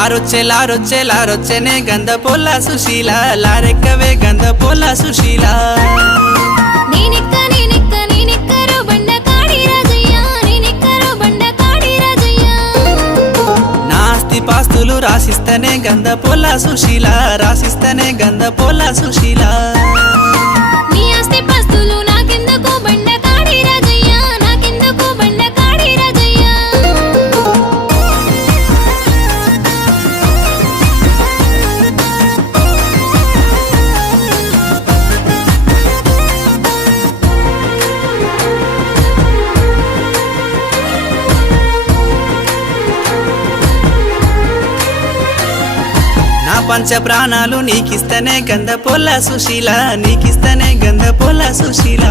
లారొచ్చెనే గంధ పొల్ల సుశీల లారెక్కవే గంధ పొల్ల సుశీల నేనెక్కరో బండ కాడి రాజయ్య నేనెక్కరో బండ కాడి రాజయ్య నా ఆస్తి పాస్తులు రాసిస్తనే గంధ పొల్ల సుశీల రాసిస్తనే గంధ పొల్ల సుశీల నీ ఆస్తి పాస్తులు నాకెందుకు బండ కాడి రాజయ్య నాకెందుకు బండ కాడి రాజయ్య నా పంచ ప్రాణాలు నీకిస్తనే గంధ పొల్ల సుశీల నీకిస్తనే గంధ పొల్ల సుశీల